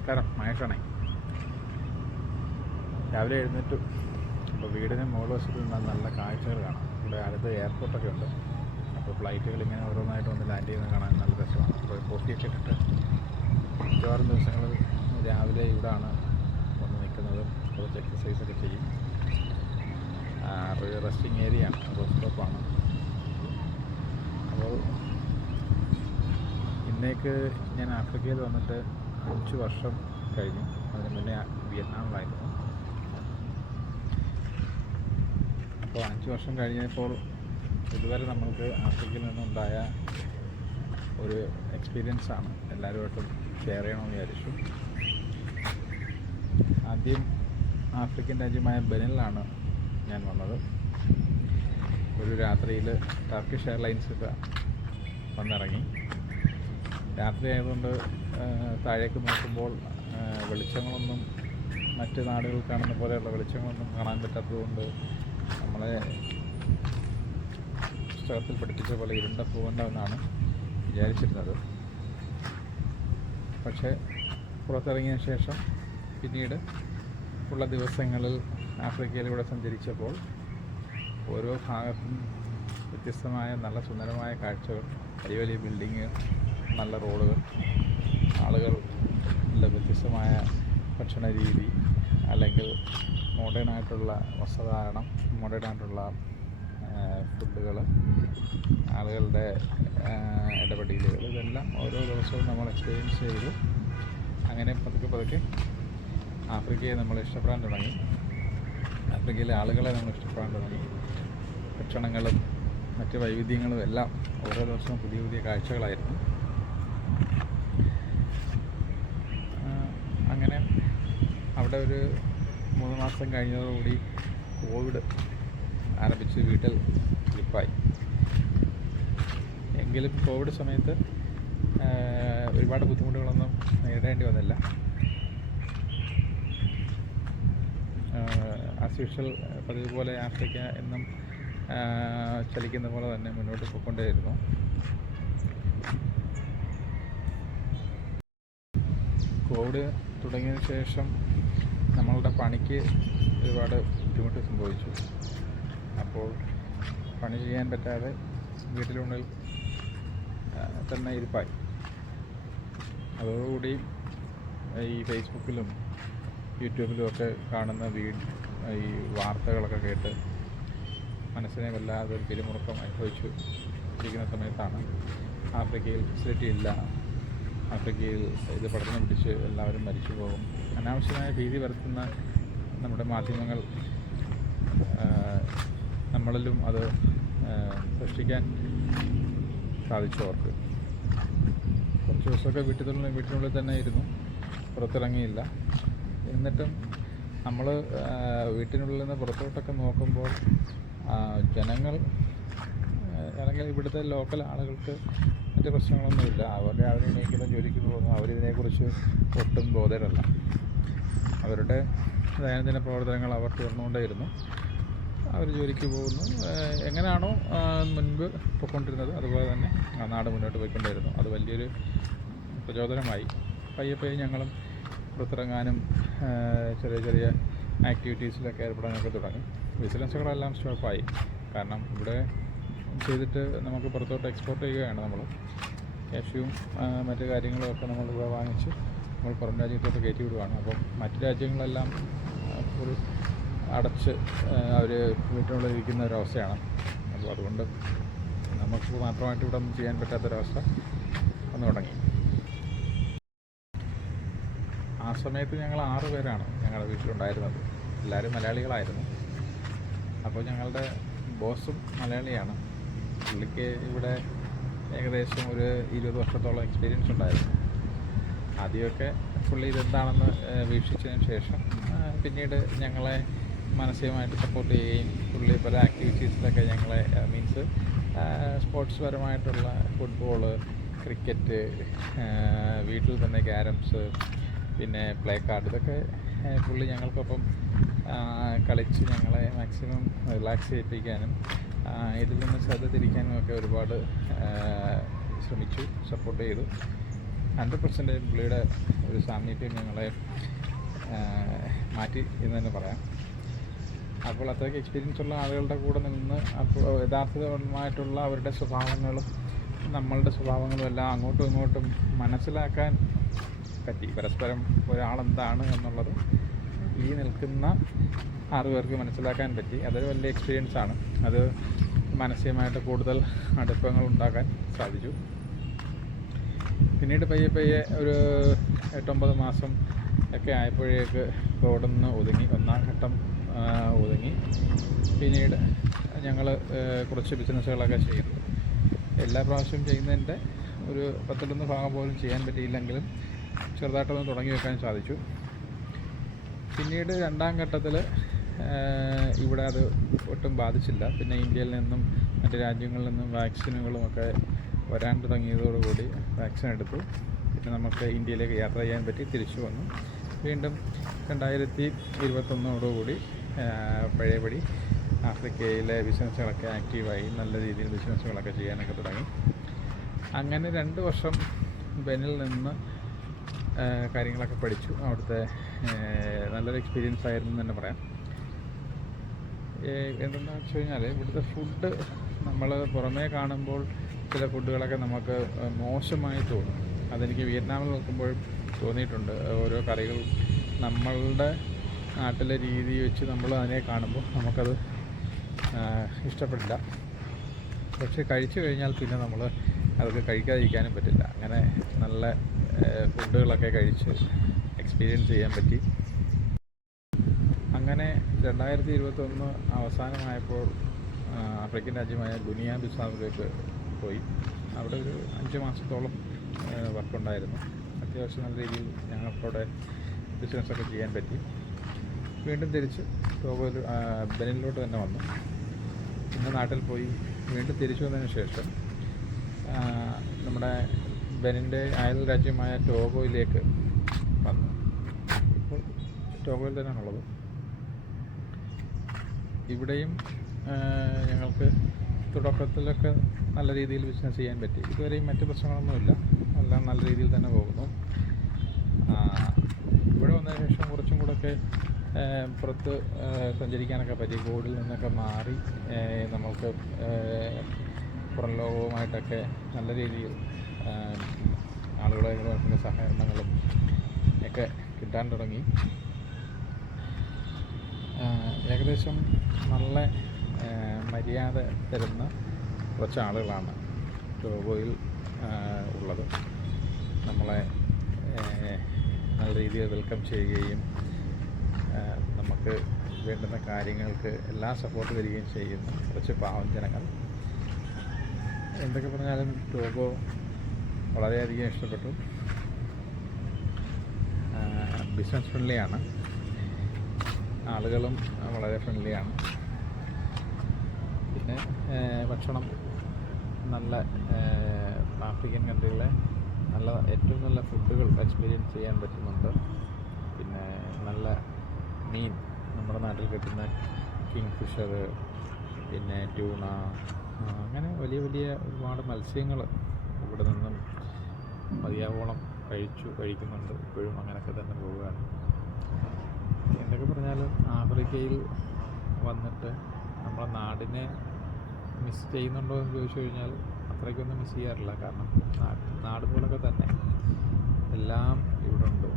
നമസ്കാരം, മഹേഷാണേ. രാവിലെ എഴുന്നേറ്റു. അപ്പോൾ വീടിന് മുകൾ വശത്ത് നിന്നാൽ നല്ല കാഴ്ചകൾ കാണാം. ഇവിടെ അടുത്ത് എയർപോർട്ടൊക്കെ ഉണ്ട്. അപ്പോൾ ഫ്ലൈറ്റുകൾ ഇങ്ങനെ ഓരോന്നായിട്ട് വന്ന് ലാൻഡ് ചെയ്യുന്നത് കാണാൻ നല്ല രസമാണ്. അപ്പോൾ കോഫിയൊക്കെ ഇട്ടിട്ട് മിക്കവാറും ദിവസങ്ങളിൽ രാവിലെ ഇവിടെയാണ് വന്ന് നിൽക്കുന്നത്. കുറച്ച് എക്സസൈസൊക്കെ ചെയ്യും. റെസ്റ്റിംഗ് ഏരിയയാണ്, ബസ് സ്റ്റോപ്പാണ്. അപ്പോൾ ഇന്നേക്ക് ഞാൻ ആഫ്രിക്കയിൽ വന്നിട്ട് 5 വർഷം കഴിഞ്ഞു. അതിന് മുന്നേ വിയറ്റ്നാമിലായിരുന്നു. അപ്പോൾ 5 വർഷം കഴിഞ്ഞപ്പോൾ ഇതുവരെ നമ്മൾക്ക് ആഫ്രിക്കയിൽ നിന്നുണ്ടായ ഒരു എക്സ്പീരിയൻസാണ് എല്ലാവരുമായിട്ടും ഷെയർ ചെയ്യണമെന്ന് വിചാരിച്ചു. ആദ്യം ആഫ്രിക്കൻ രാജ്യമായ ബെനിനിലാണ് ഞാൻ വന്നത്. ഒരു രാത്രിയിൽ ടർക്കിഷ് എയർലൈൻസിൽ വന്നിറങ്ങി. രാത്രി ആയതുകൊണ്ട് താഴേക്ക് നോക്കുമ്പോൾ വെളിച്ചങ്ങളൊന്നും മറ്റ് നാടുകളിൽ കാണുന്ന പോലെയുള്ള വെളിച്ചങ്ങളൊന്നും കാണാൻ പറ്റാത്തതുകൊണ്ട് നമ്മളെ പുസ്തകത്തിൽ പഠിപ്പിച്ച പോലെ ഇരുണ്ട പോകേണ്ടതെന്നാണ് വിചാരിച്ചിരുന്നത്. പക്ഷേ പുറത്തിറങ്ങിയ ശേഷം പിന്നീട് ഉള്ള ദിവസങ്ങളിൽ ആഫ്രിക്കയിലൂടെ സഞ്ചരിച്ചപ്പോൾ ഓരോ ഭാഗത്തും വ്യത്യസ്തമായ നല്ല സുന്ദരമായ കാഴ്ചകൾ, വലിയ വലിയ ബിൽഡിങ്, നല്ല റോഡുകൾ, ആളുകളുടെ വ്യത്യസ്തമായ ഭക്ഷണ രീതി, അല്ലെങ്കിൽ മോഡേണായിട്ടുള്ള വസ്ത്രധാരണം, മോഡേണായിട്ടുള്ള ഫുഡുകൾ, ആളുകളുടെ ഇടപെടലുകൾ, ഇതെല്ലാം ഓരോ ദിവസവും നമ്മൾ എക്സ്പീരിയൻസ് ചെയ്തു. അങ്ങനെ പതുക്കെ ആഫ്രിക്കയെ നമ്മൾ ഇഷ്ടപ്പെടാൻ തുടങ്ങി. ആഫ്രിക്കയിലെ ആളുകളെ നമ്മൾ ഇഷ്ടപ്പെടാൻ തുടങ്ങി. ഭക്ഷണങ്ങളും മറ്റ് വൈവിധ്യങ്ങളും എല്ലാം ഓരോ ദിവസവും പുതിയ പുതിയ കാഴ്ചകളായിരുന്നു. അങ്ങനെ അവിടെ ഒരു 3 മാസം കഴിഞ്ഞതോടുകൂടി കോവിഡ് ആരംഭിച്ച് വീട്ടിൽ ഇരിപ്പായി. എങ്കിലും കോവിഡ് സമയത്ത് ഒരുപാട് ബുദ്ധിമുട്ടുകളൊന്നും നേരിടേണ്ടി വന്നില്ല. ആസ് യൂഷ്വൽ പതിവ് പോലെ ആഫ്രിക്ക എന്നും ചലിക്കുന്ന പോലെ തന്നെ മുന്നോട്ട് പോയിക്കൊണ്ടേയിരുന്നു. കോവിഡ് തുടങ്ങിയതിന് ശേഷം നമ്മളുടെ പണിക്ക് ഒരുപാട് ബുദ്ധിമുട്ട് സംഭവിച്ചു. അപ്പോൾ പണി ചെയ്യാൻ പറ്റാതെ വീട്ടിലുള്ളിൽ തന്നെ ഇരിപ്പായി. അതോടുകൂടി ഈ ഫേസ്ബുക്കിലും യൂട്യൂബിലും ഒക്കെ കാണുന്ന ഈ വാർത്തകളൊക്കെ കേട്ട് മനസ്സിനെ വല്ലാതെ ഒരു പിരിമുറുക്കം അനുഭവിച്ചു ഇരിക്കുന്ന സമയത്താണ് ആഫ്രിക്കയിൽ ഫെസിലിറ്റി ഇല്ല, ആഫ്രിക്കയിൽ ഇത് പടർന്നു പിടിച്ച് എല്ലാവരും മരിച്ചു പോകും, അനാവശ്യമായ ഭീതി പരത്തുന്ന നമ്മുടെ മാധ്യമങ്ങൾ നമ്മളിലും അത് സൃഷ്ടിക്കാൻ സാധിച്ചു. അവർക്ക് കുറച്ച് ദിവസമൊക്കെ വീട്ടിനുള്ളിൽ തന്നെ ഇരുന്നു, പുറത്തിറങ്ങിയില്ല. എന്നിട്ടും നമ്മൾ വീട്ടിനുള്ളിൽ നിന്ന് പുറത്തോട്ടൊക്കെ നോക്കുമ്പോൾ ജനങ്ങൾ, അല്ലെങ്കിൽ ഇവിടുത്തെ ലോക്കൽ ആളുകൾക്ക് മറ്റ് പ്രശ്നങ്ങളൊന്നുമില്ല. അവരുടെ എണീക്കുന്ന ജോലിക്ക് പോകുന്നു, അവരിതിനെക്കുറിച്ച് ഒട്ടും ബോധരല്ല. അവരുടെ ദൈനംദിന പ്രവർത്തനങ്ങൾ അവർ തീർന്നുകൊണ്ടേയിരുന്നു. അവർ ജോലിക്ക് പോകുന്നു. എങ്ങനെയാണോ മുൻപ് പോയിക്കൊണ്ടിരുന്നത് അതുപോലെ തന്നെ ആ നാട് മുന്നോട്ട് പോയിക്കൊണ്ടിരുന്നു. അത് വലിയൊരു പ്രചോദനമായി. പയ്യെ ഞങ്ങളും പുറത്തിറങ്ങാനും ചെറിയ ആക്ടിവിറ്റീസിലൊക്കെ ഏർപ്പെടാനൊക്കെ തുടങ്ങി. ബിസിനസ്സുകളെല്ലാം സ്റ്റോപ്പായി. കാരണം ഇവിടെ ചെയ്തിട്ട് നമുക്ക് പുറത്തോട്ട് എക്സ്പോർട്ട് ചെയ്യുകയാണ് നമ്മൾ. ക്യാഷ്യും മറ്റു കാര്യങ്ങളുമൊക്കെ നമ്മളിവിടെ വാങ്ങിച്ച് നമ്മൾ പുറം രാജ്യത്തോട്ട് കയറ്റി വിടുകയാണ്. അപ്പം മറ്റു രാജ്യങ്ങളെല്ലാം ഫുൾ അടച്ച് അവർ വീട്ടിനുള്ളിൽ ഇരിക്കുന്ന ഒരവസ്ഥയാണ്. അപ്പോൾ അതുകൊണ്ട് നമുക്ക് മാത്രമായിട്ട് ഇവിടെ ഒന്നും ചെയ്യാൻ പറ്റാത്തൊരവസ്ഥ വന്നു തുടങ്ങി. ആ സമയത്ത് ഞങ്ങൾ 6 പേരാണ് ഞങ്ങളുടെ വീട്ടിലുണ്ടായിരുന്നത്. എല്ലാവരും മലയാളികളായിരുന്നു. അപ്പോൾ ഞങ്ങളുടെ ബോസും മലയാളിയാണ്. പുള്ളിക്ക് ഇവിടെ ഏകദേശം ഒരു 20 വർഷത്തോളം എക്സ്പീരിയൻസ് ഉണ്ടായിരുന്നു. ആദ്യമൊക്കെ പുള്ളി ഇതെന്താണെന്ന് വീക്ഷിച്ചതിന് ശേഷം പിന്നീട് ഞങ്ങളെ മാനസികമായിട്ട് സപ്പോർട്ട് ചെയ്യുകയും പുള്ളി പല ആക്ടിവിറ്റീസിലൊക്കെ ഞങ്ങളെ മീൻസ് സ്പോർട്സ് പരമായിട്ടുള്ള ഫുട്ബോള്, ക്രിക്കറ്റ്, വീട്ടിൽ തന്നെ ക്യാരംസ്, പിന്നെ പ്ലേ കാർഡ്, ഇതൊക്കെ പുള്ളി ഞങ്ങൾക്കൊപ്പം കളിച്ച് ഞങ്ങളെ മാക്സിമം റിലാക്സ് ചെയ്യിപ്പിക്കാനും ഇതിൽ നിന്ന് ശ്രദ്ധ തിരിക്കാനും ഒക്കെ ഒരുപാട് ശ്രമിച്ചു, സപ്പോർട്ട് ചെയ്തു. 100% പുള്ളിയുടെ ഒരു സാമീപ്യം ഞങ്ങളെ മാറ്റി എന്ന് തന്നെ പറയാം. അപ്പോൾ അത്രയ്ക്ക് എക്സ്പീരിയൻസ് ഉള്ള ആളുകളുടെ കൂടെ നിന്ന് അപ്പോൾ യഥാർത്ഥമായിട്ടുള്ള അവരുടെ സ്വഭാവങ്ങളും നമ്മളുടെ സ്വഭാവങ്ങളും എല്ലാം അങ്ങോട്ടും ഇങ്ങോട്ടും മനസ്സിലാക്കാൻ പറ്റി. പരസ്പരം ഒരാളെന്താണ് എന്നുള്ളത് ഈ നിൽക്കുന്ന 6 പേർക്ക് മനസ്സിലാക്കാൻ പറ്റി. അതൊരു വലിയ എക്സ്പീരിയൻസാണ്. അത് മാനസികമായിട്ട് കൂടുതൽ അടുപ്പങ്ങൾ ഉണ്ടാക്കാൻ സാധിച്ചു. പിന്നീട് പയ്യെ ഒരു 8-9 മാസം ഒക്കെ ആയപ്പോഴേക്ക് റോഡൊന്ന് ഒതുങ്ങി, 1-ാം ഘട്ടം ഒതുങ്ങി. പിന്നീട് ഞങ്ങൾ കുറച്ച് ബിസിനസ്സുകളൊക്കെ ചെയ്തു. എല്ലാ പ്രാവശ്യവും ചെയ്യുന്നതിൻ്റെ ഒരു 10-11 ഭാഗം പോലും ചെയ്യാൻ പറ്റിയില്ലെങ്കിലും ചെറുതായിട്ടൊന്ന് തുടങ്ങി വെക്കാൻ സാധിച്ചു. പിന്നീട് 2-ാം ഘട്ടത്തിൽ ഇവിടെ അത് ഒട്ടും ബാധിച്ചില്ല. പിന്നെ ഇന്ത്യയിൽ നിന്നും മറ്റ് രാജ്യങ്ങളിൽ നിന്നും വാക്സിനുകളുമൊക്കെ വരാൻ തുടങ്ങിയതോടുകൂടി വാക്സിൻ എടുത്തു. പിന്നെ നമുക്ക് ഇന്ത്യയിലേക്ക് യാത്ര ചെയ്യാൻ പറ്റി, തിരിച്ചു വന്നു. വീണ്ടും 2021 പഴയപടി ആഫ്രിക്കയിലെ ബിസിനസ്സുകളൊക്കെ ആക്റ്റീവായി നല്ല രീതിയിൽ ബിസിനസ്സുകളൊക്കെ ചെയ്യാനൊക്കെ തുടങ്ങി. അങ്ങനെ 2 വർഷം ബെനിൽ നിന്ന് കാര്യങ്ങളൊക്കെ പഠിച്ചു. അവിടുത്തെ നല്ലൊരു എക്സ്പീരിയൻസ് ആയിരുന്നു എന്ന് തന്നെ പറയാം. എന്തെന്ന് വെച്ച് കഴിഞ്ഞാൽ ഇവിടുത്തെ ഫുഡ് നമ്മൾ പുറമേ കാണുമ്പോൾ ചില ഫുഡുകളൊക്കെ നമുക്ക് മോശമായി തോന്നും. അതെനിക്ക് വിയറ്റ്നാമിൽ നിൽക്കുമ്പോഴും തോന്നിയിട്ടുണ്ട്. ഓരോ കറികൾ നമ്മളുടെ നാട്ടിലെ രീതി വെച്ച് നമ്മൾ അതിനെ കാണുമ്പോൾ നമുക്കത് ഇഷ്ടപ്പെടില്ല. പക്ഷേ കഴിച്ചു കഴിഞ്ഞാൽ പിന്നെ നമ്മൾ അതൊക്കെ കഴിക്കാതിരിക്കാനും പറ്റില്ല. അങ്ങനെ നല്ല ഫുഡുകളൊക്കെ കഴിച്ച് എക്സ്പീരിയൻസ് ചെയ്യാൻ പറ്റി. അങ്ങനെ 2021 അവസാനമായപ്പോൾ ആഫ്രിക്കൻ രാജ്യമായ ഗുനിയ ബിസാവിലേക്ക് പോയി. അവിടെ ഒരു 5 മാസത്തോളം വർക്കുണ്ടായിരുന്നു. അത്യാവശ്യം നല്ല രീതിയിൽ ഞങ്ങൾക്കവിടെ ബിസിനസ്സൊക്കെ ചെയ്യാൻ പറ്റി. വീണ്ടും തിരിച്ച് ടോഗോയിൽ ബെനിനിലോട്ട് തന്നെ വന്നു. പിന്നെ നാട്ടിൽ പോയി. വീണ്ടും തിരിച്ചു വന്നതിന് ശേഷം നമ്മുടെ ബെനിൻ്റെ അയൽ രാജ്യമായ ടോഗോയിലേക്ക് വന്നു. ഇപ്പോൾ ടോഗോയിൽ തന്നെയാണുള്ളത്. ഇവിടെയും ഞങ്ങൾക്ക് തുടക്കത്തിലൊക്കെ നല്ല രീതിയിൽ ബിസിനസ് ചെയ്യാൻ പറ്റി. ഇതുവരെയും മറ്റ് പ്രശ്നങ്ങളൊന്നുമില്ല, എല്ലാം നല്ല രീതിയിൽ തന്നെ പോകുന്നു. ഇവിടെ വന്നതിന് ശേഷം കുറച്ചും കൂടെയൊക്കെ പുറത്ത് സഞ്ചരിക്കാനൊക്കെ പറ്റി. കോവിഡിൽ നിന്നൊക്കെ മാറി നമ്മൾക്ക് പുറം ലോകവുമായിട്ടൊക്കെ നല്ല രീതിയിൽ ആളുകളെ സഹകരണങ്ങളും ഒക്കെ കിട്ടാൻ തുടങ്ങി. ഏകദേശം നല്ല മര്യാദ തരുന്ന കുറച്ച് ആളുകളാണ് ടോഗോയിൽ ഉള്ളത്. നമ്മളെ നല്ല രീതിയിൽ വെൽക്കം ചെയ്യുകയും നമുക്ക് വേണ്ടുന്ന കാര്യങ്ങൾക്ക് എല്ലാ സപ്പോർട്ട് തരികയും ചെയ്യുന്ന കുറച്ച് പാവം ജനങ്ങൾ. എന്തൊക്കെ പറഞ്ഞാലും ടോഗോ വളരെയധികം ഇഷ്ടപ്പെട്ടു. ബിസിനസ് ഫ്രണ്ട്ലിയാണ്, ആളുകളും വളരെ ഫ്രണ്ട്ലിയാണ്. പിന്നെ ഭക്ഷണം നല്ല ആഫ്രിക്കൻ കൺട്രിയിലെ ഏറ്റവും നല്ല ഫുഡുകൾ എക്സ്പീരിയൻസ് ചെയ്യാൻ പറ്റുന്നുണ്ട്. പിന്നെ നല്ല മീൻ, നമ്മുടെ നാട്ടിൽ കിട്ടുന്ന കിങ് ഫിഷർ, പിന്നെ ട്യൂണ, അങ്ങനെ വലിയ ഒരുപാട് മത്സ്യങ്ങൾ ഇവിടെ നിന്നും മതിയാവോളം കഴിക്കുന്നുണ്ട്. ഇപ്പോഴും അങ്ങനെയൊക്കെ തന്നെ പോവുകയാണ്. എന്തൊക്കെ പറഞ്ഞാലും ആഫ്രിക്കയിൽ വന്നിട്ട് നമ്മുടെ നാടിനെ മിസ് ചെയ്യുന്നുണ്ടോ എന്ന് ചോദിച്ചു കഴിഞ്ഞാൽ അത്രയ്ക്കൊന്നും മിസ് ചെയ്യാറില്ല. കാരണം നാട് പോലൊക്കെ തന്നെ എല്ലാം ഇവിടെ ഉണ്ട്.